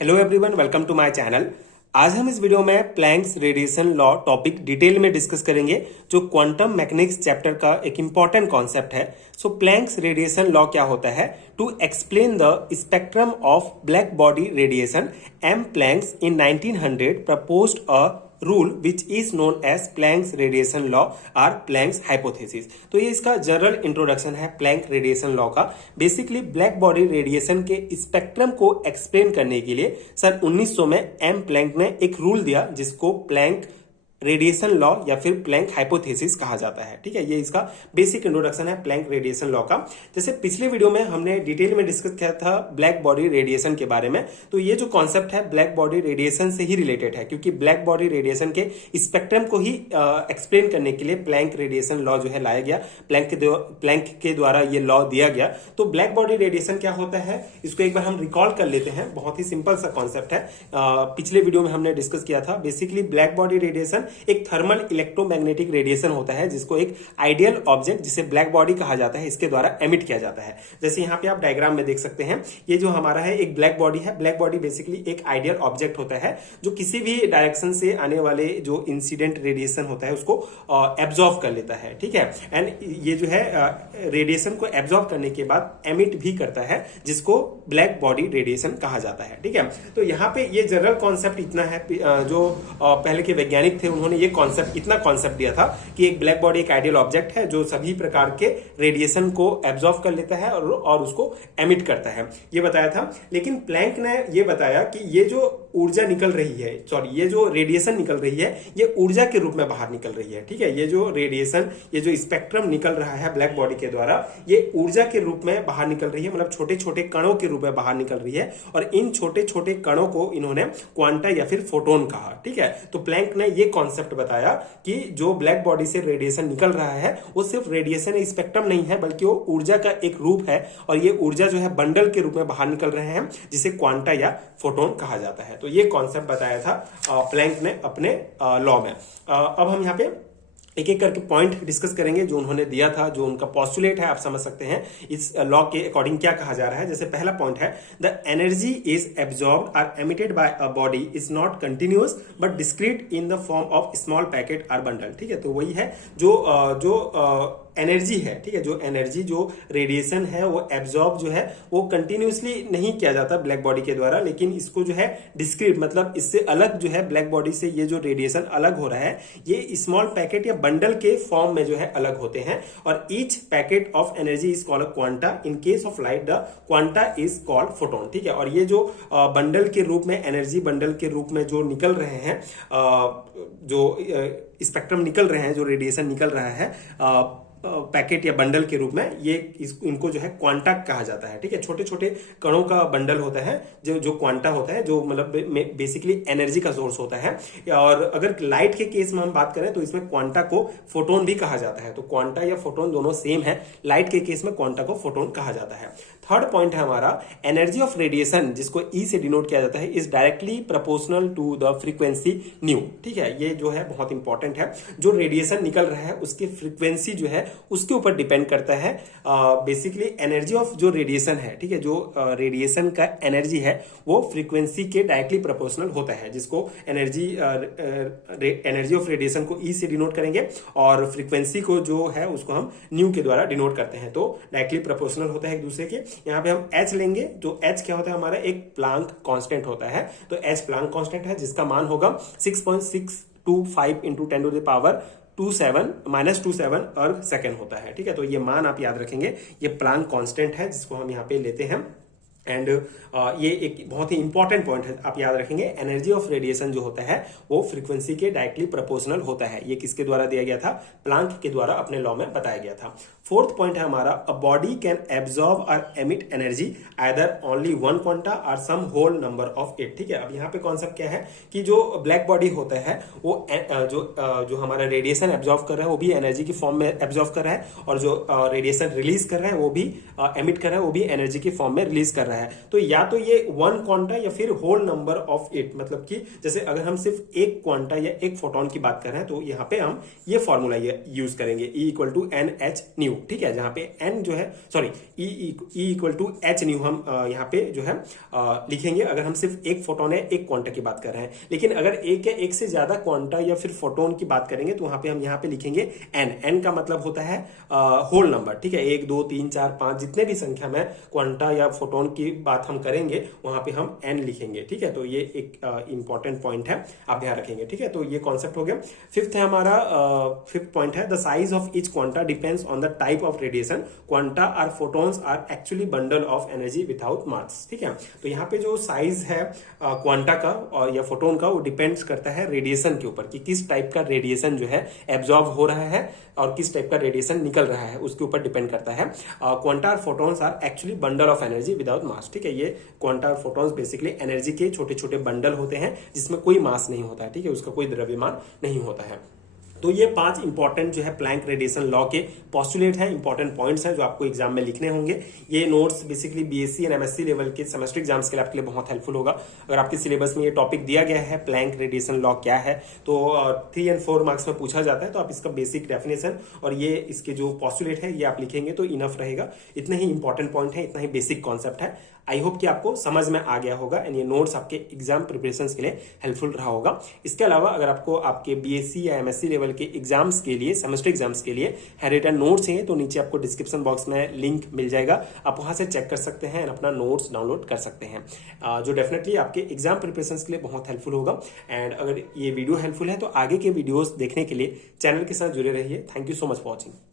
Hello everyone, welcome to my channel. आज हम इस वीडियो में Planck's radiation law topic detail में डिस्कस करेंगे, जो क्वांटम मैकेनिक्स चैप्टर का एक इंपॉर्टेंट कॉन्सेप्ट है। सो प्लैंक्स रेडिएशन लॉ क्या होता है? To explain the spectrum of black body radiation, M Planck's in 1900 proposed a rule which is known as Planck's radiation law और प्लैंक्स हाइपोथेसिस। तो ये इसका जनरल इंट्रोडक्शन है प्लैंक रेडिएशन लॉ का। Basically black body radiation के spectrum को explain करने के लिए सन 1900 में एम प्लैंक ने एक रूल दिया, जिसको प्लैंक रेडिएशन लॉ या फिर प्लैंक हाइपोथेसिस कहा जाता है। ठीक है, ये इसका बेसिक इंट्रोडक्शन है प्लैंक रेडिएशन लॉ का। जैसे पिछले वीडियो में हमने डिटेल में डिस्कस किया था ब्लैक बॉडी रेडिएशन के बारे में, तो ये जो कॉन्सेप्ट है ब्लैक बॉडी रेडिएशन से ही रिलेटेड है, क्योंकि ब्लैक बॉडी रेडिएशन के स्पेक्ट्रम को ही एक्सप्लेन करने के लिए प्लैंक रेडिएशन लॉ जो है लाया गया, प्लैंक के द्वारा ये लॉ दिया गया। तो ब्लैक बॉडी रेडिएशन क्या होता है, इसको एक बार हम रिकॉल कर लेते हैं। बहुत ही सिंपल सा कॉन्सेप्ट है, पिछले वीडियो में हमने डिस्कस किया था। बेसिकली ब्लैक बॉडी रेडिएशन एक थर्मल इलेक्ट्रोमैग्नेटिक रेडिएशन होता है, जिसको एक आइडियल ऑब्जेक्ट जिसे ब्लैक बॉडी कहा जाता है, इसके द्वारा एमिट किया जाता है। जैसे यहाँ पे आप डायग्राम में देख सकते हैं, ये जो हमारा है एक ब्लैक बॉडी है। ब्लैक बॉडी बेसिकली एक आइडियल ऑब्जेक्ट होता है जो किसी भी डायरेक्शन से आने वाले जो इंसिडेंट रेडिएशन होता है उसको एब्जॉर्व कर लेता है। ठीक है, एंड ये जो है रेडिएशन को एब्जॉर्व करने के बाद एमिट भी करता है, जिसको ब्लैक बॉडी रेडिएशन कहा जाता है। ठीक है, तो यहाँ पे ये जनरल कॉन्सेप्ट इतना है। जो पहले के वैज्ञानिक थे उन्होंने ये कॉन्सेप्ट इतना कॉन्सेप्ट दिया था कि एक ब्लैक बॉडी एक आइडियल ऑब्जेक्ट है जो सभी प्रकार के रेडिएशन को एब्जॉर्व कर लेता है और उसको एमिट करता है, ये बताया था। लेकिन प्लैंक ने ये बताया कि ये जो ऊर्जा निकल रही है, ये जो रेडिएशन निकल रही है, ये ऊर्जा के रूप में बाहर निकल रही है। ठीक है, ये जो रेडिएशन, ये जो स्पेक्ट्रम निकल रहा है ब्लैक बॉडी के द्वारा, ये ऊर्जा के रूप में बाहर निकल रही है, मतलब छोटे छोटे कणों के रूप में बाहर निकल रही है। और इन छोटे छोटे कणों को इन्होंने क्वांटा या फिर फोटोन कहा। ठीक है, तो प्लैंक ने ये कॉन्सेप्ट बताया कि जो ब्लैक बॉडी से रेडिएशन निकल रहा है वो सिर्फ रेडिएशन स्पेक्ट्रम नहीं है, बल्कि वो ऊर्जा का एक रूप है। और ये ऊर्जा जो है बंडल के रूप में बाहर निकल रहे हैं, जिसे क्वांटा या फोटोन कहा जाता है। तो ये कॉन्सेप्ट बताया था प्लैंक ने अपने लॉ में। अब हम यहाँ पे एक एक करके पॉइंट डिस्कस करेंगे जो उन्होंने दिया था, जो उनका पॉस्टुलेट है। आप समझ सकते हैं इस लॉ के अकॉर्डिंग क्या कहा जा रहा है। जैसे पहला पॉइंट है, द एनर्जी इज एब्जॉर्ब्ड और emitted by a body is not continuous but discrete in the form of small packet और बंडल। ठीक है, तो वही है जो एनर्जी है। ठीक है, जो एनर्जी, जो रेडिएशन है, वो एब्जॉर्ब जो है वो कंटिन्यूसली नहीं किया जाता ब्लैक बॉडी के द्वारा, लेकिन इसको जो है डिस्क्रीट, मतलब इससे अलग जो है ब्लैक बॉडी से ये जो रेडिएशन अलग हो रहा है, ये स्मॉल पैकेट या बंडल के फॉर्म में जो है अलग होते हैं। और each packet of energy is called quanta. In case of light the quanta is called photon. ठीक है, और ये जो बंडल के रूप में, एनर्जी बंडल के रूप में जो निकल रहे हैं, जो स्पेक्ट्रम निकल रहे हैं, जो रेडिएशन निकल रहा है पैकेट या बंडल के रूप में, ये इनको जो है क्वांटा कहा जाता है। ठीक है, छोटे छोटे कणों का बंडल होता है जो क्वांटा होता है, जो मतलब बेसिकली एनर्जी का सोर्स होता है। और अगर लाइट के केस में हम बात करें तो इसमें क्वांटा को फोटोन भी कहा जाता है। तो क्वांटा या फोटोन दोनों सेम है। लाइट के केस में क्वांटा को फोटोन कहा जाता है। थर्ड पॉइंट है हमारा, एनर्जी ऑफ रेडिएशन, जिसको ई से डिनोट किया जाता है, is directly proportional to the frequency nu. ठीक है, ये जो है बहुत इंपॉर्टेंट है। जो रेडिएशन निकल रहा है उसकी फ्रीक्वेंसी जो है उसके ऊपर डिपेंड करता है। बेसिकली एनर्जी ऑफ जो रेडिएशन है, ठीक है, जो रेडिएशन का एनर्जी है वो फ्रीक्वेंसी के डायरेक्टली प्रोपोर्शनल होता है, जिसको एनर्जी ऑफ रेडिएशन को ई से डिनोट करेंगे और फ्रीक्वेंसी को जो है उसको हम न्यू के द्वारा डिनोट करते हैं। तो डायरेक्टली प्रोपोर्शनल होता है एक दूसरे के। यहाँ पे हम एच लेंगे, तो एच क्या होता है हमारा, एक प्लांक कांस्टेंट होता है। तो एच प्लांक कांस्टेंट है, जिसका मान होगा 6.625 इंटू 10 टू द पावर -27 अर्ग सेकेंड होता है। ठीक है, तो ये मान आप याद रखेंगे, ये प्लांक कांस्टेंट है जिसको हम यहाँ पे लेते हैं। एंड ये एक बहुत ही इंपॉर्टेंट पॉइंट है, आप याद रखेंगे। एनर्जी ऑफ रेडिएशन जो होता है वो फ्रीक्वेंसी के डायरेक्टली प्रोपोर्शनल होता है। ये किसके द्वारा दिया गया था? प्लांक के द्वारा अपने लॉ में बताया गया था। फोर्थ पॉइंट है हमारा, अ बॉडी कैन एब्जॉर्ब और emit energy either only one quanta और सम होल नंबर ऑफ इट। ठीक है, अब यहाँ पे कॉन्सेप्ट क्या है कि जो ब्लैक बॉडी होता है वो जो हमारा रेडिएशन एब्जॉर्ब कर रहा है वो भी एनर्जी की फॉर्म में एब्जॉर्ब कर रहा है, और जो रेडिएशन रिलीज कर रहा है वो भी एमिट कर रहा है वो भी एनर्जी की फॉर्म में रिलीज कर रहा है। है। तो या तो ये वन क्वांटा या फिर होल नंबर ऑफ इट, मतलब कि जैसे अगर हम सिर्फ एक क्वांटा या एक फोटोन की बात कर रहे हैं तो यहाँ पे हम ये फॉर्मूला यूज करेंगे E equal to N H nu, ठीक है, जहां पे n जो है sorry E equal to H nu हम यहाँ पे जो है लिखेंगे अगर हम सिर्फ एक फोटोन है एक क्वांटा की बात कर रहे हैं। लेकिन अगर एक या एक से ज्यादा क्वांटा या फिर फोटोन की बात करेंगे तो वहां पे हम यहाँ पे लिखेंगे n का मतलब होता है होल नंबर, ठीक है, 1 2 3 4 5 जितने भी संख्या में क्वांटा या फोटोन की बात हम करेंगे वहां पे हम n लिखेंगे, ठीक है। तो ये एक इंपॉर्टेंट पॉइंट है, आप ध्यान रखेंगे, ठीक है। तो ये कॉन्सेप्ट हो गया। फिफ्थ है हमारा, फिफ्थ पॉइंट है the size of each quanta depends on the type of radiation, quanta are photons are actually bundle of energy without mass, ठीक है। तो यहाँ पे जो साइज है क्वांटा का और या फोटोन का वो डिपेंड्स करता है रेडिएशन के ऊपर कि किस टाइप का रेडिएशन जो है एब्जॉर्ब हो रहा है और किस टाइप का रेडिएशन निकल रहा है उसके ऊपर डिपेंड करता है। क्वांटा और photons are actually bundle of energy without mass, ठीक है। ये क्वांटा और फोटोन्स बेसिकली एनर्जी के छोटे छोटे बंडल होते हैं जिसमें कोई मास नहीं होता है, ठीक है, उसका कोई द्रव्यमान नहीं होता है। तो ये 5 इंपॉर्टेंट जो है प्लैंक रेडिएशन लॉ के पोस्टुलेट हैं, इंपॉर्टेंट पॉइंट्स हैं जो आपको एग्जाम में लिखने होंगे। ये notes basically BSc and MSc level के सेमेस्टर एग्जाम्स के लिए आपके लिए बहुत हेल्पफुल होगा। अगर आपके सिलेबस में ये टॉपिक दिया गया है प्लैंक रेडिएशन लॉ क्या है तो 3 और 4 मार्क्स में पूछा जाता है, तो आप इसका बेसिक डेफिनेशन और ये इसके जो पोस्टुलेट है ये आप लिखेंगे तो इनफ रहेगा। इतने ही इंपॉर्टेंट पॉइंट है, इतना ही बेसिक कॉन्सेप्ट है। आई होप कि आपको समझ में आ गया होगा एंड ये नोट्स आपके एग्जाम प्रिपरेशन के लिए हेल्पफुल रहा होगा। इसके अलावा अगर आपको आपके बीएससी या एमएससी लेवल के एग्जाम्स के लिए, सेमेस्टर एग्जाम्स के लिए हैंडरिटन नोट्स हैं तो नीचे आपको डिस्क्रिप्शन बॉक्स में लिंक मिल जाएगा, आप वहां से चेक कर सकते हैं एंड अपना नोट्स डाउनलोड कर सकते हैं, जो डेफिनेटली आपके एग्जाम प्रिपरेशन के लिए बहुत हेल्पफुल होगा। एंड अगर ये वीडियो हेल्पफुल है तो आगे के वीडियोस देखने के लिए चैनल के साथ जुड़े रहिए। Thank you so much for watching.